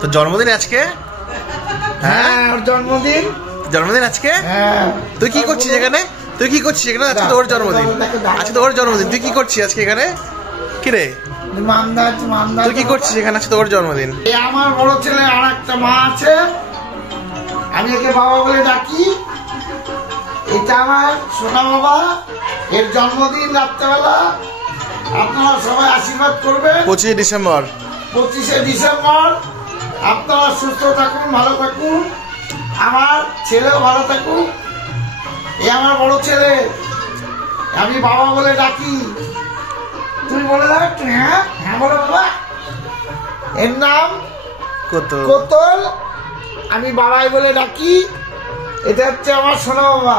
তো জন্মদিন আজকে? হ্যাঁ, ওর জন্মদিন। জন্মদিন আজকে? হ্যাঁ। তুই কি করছিস এখানে? তুই কি করছিস এখানে? আজকে তোর জন্মদিন। আজকে তোর জন্মদিন, তুই কি করছিস আজকে এখানে? কি রে তুই কি করছিস এখানে? আজকে তোর জন্মদিন। আমার বড় ছেলে আর একটা মা আছে, আমি একে বাবা বলে ডাকি। এটা আমার সোনা বাবা, এর জন্মদিন রাত্রেবেলা। আপনারা সবাই আশীর্বাদ করবেন। 25 ডিসেম্বর। 25শে ডিসেম্বর। আপনারা সুস্থ থাকুন, ভালো থাকুন, আমার ছেলেও ভালো থাকুক। এই আমার বড় ছেলে, আমি বাবা বলে ডাকি। তুই বলে দেখ। হ্যাঁ হ্যাঁ বলো বাবা। এর নাম কোতল, আমি বাবাই বলে ডাকি। এটা হচ্ছে আমার সোনা বাবা।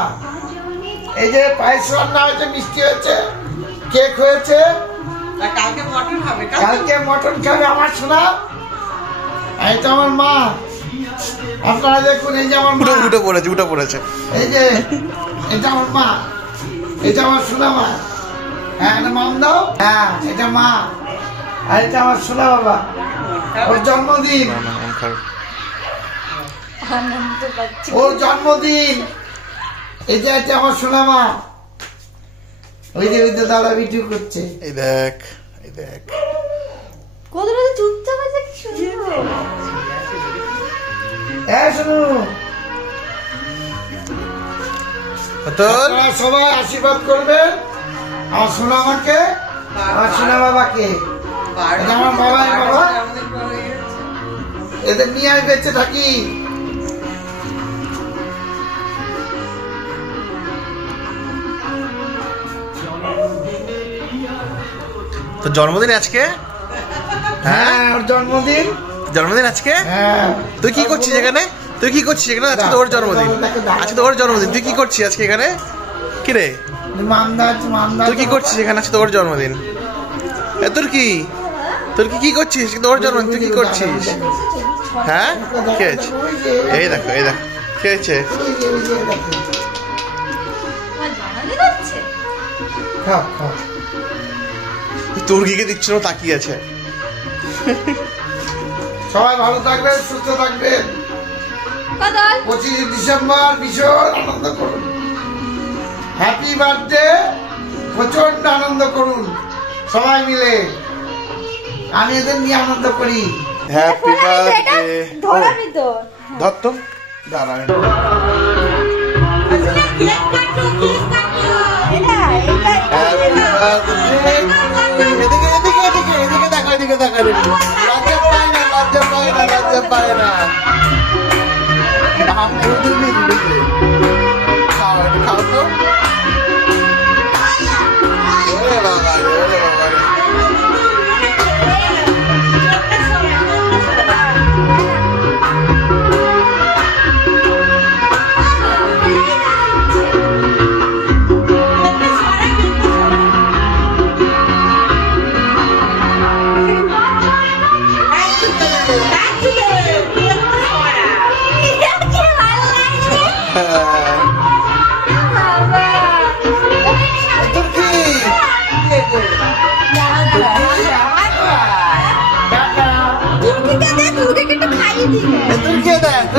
এই যে পায়েস রান্না হয়েছে, মিষ্টি হয়েছে, কেক হয়েছে, কালকে মটন খাবে আমার সোনা। এটা আমার মা। আপনারা দেখুন, এই যে আমার মা উঠে পড়েছে। এই যে এটা আমার মা, এটা আমার সোনা মা। হ্যাঁ, মাম দাও। হ্যাঁ, এটা মা, আর এটা আমার সোনা বাবা। ওর জন্মদিন, ওর জন্মদিন। এই যে এটা আমার সোনা মা। ওই যে দাদা ভিডিও করছে। এই দেখ, এই দেখ কতটা চুপচাপ আছে, কি সুন্দর। সবাই আশীর্বাদ করবেন আমার সোনা মাকে, আমার সোনা বাবাকে। আমার বাবা, বাবা এদের নিয়ে আমি বেঁচে থাকি। তো জন্মদিন আজকে? হ্যাঁ, ওর জন্মদিন। জন্মদিন আজকে? হ্যাঁ। তুই কি করছিস এখানে? তুই কি করছিস এখানে? আজকে তোর জন্মদিন। আজকে তোর জন্মদিন, তুই কি করছিস আজকে এখানে? কি রে তুই কি করছিস এখানে? আজকে তোর জন্মদিন। তোর কি করছিস? তোর জন্মদিন, তুই কি করছিস? হ্যাঁ, কে আছে? এই দেখো, এই দেখো কে আছে। তুর্কিকে দিচ্ছিল, তাকিয়ে আছে। সবাই ভালো থাকবেন, সুস্থ থাকবেন। 25 ডিসেম্বর ভীষণ আনন্দ করুন। হ্যাপি বার্থডে, প্রচন্ড আনন্দ করুন সবাই মিলে। আমি এদের নিয়ে আনন্দ করি। Happy birthday. ধরাবি তো, ধর তো, দাঁড়া। এদিকে দেখো, লজ্জা পায় না। খাও তো। দেখ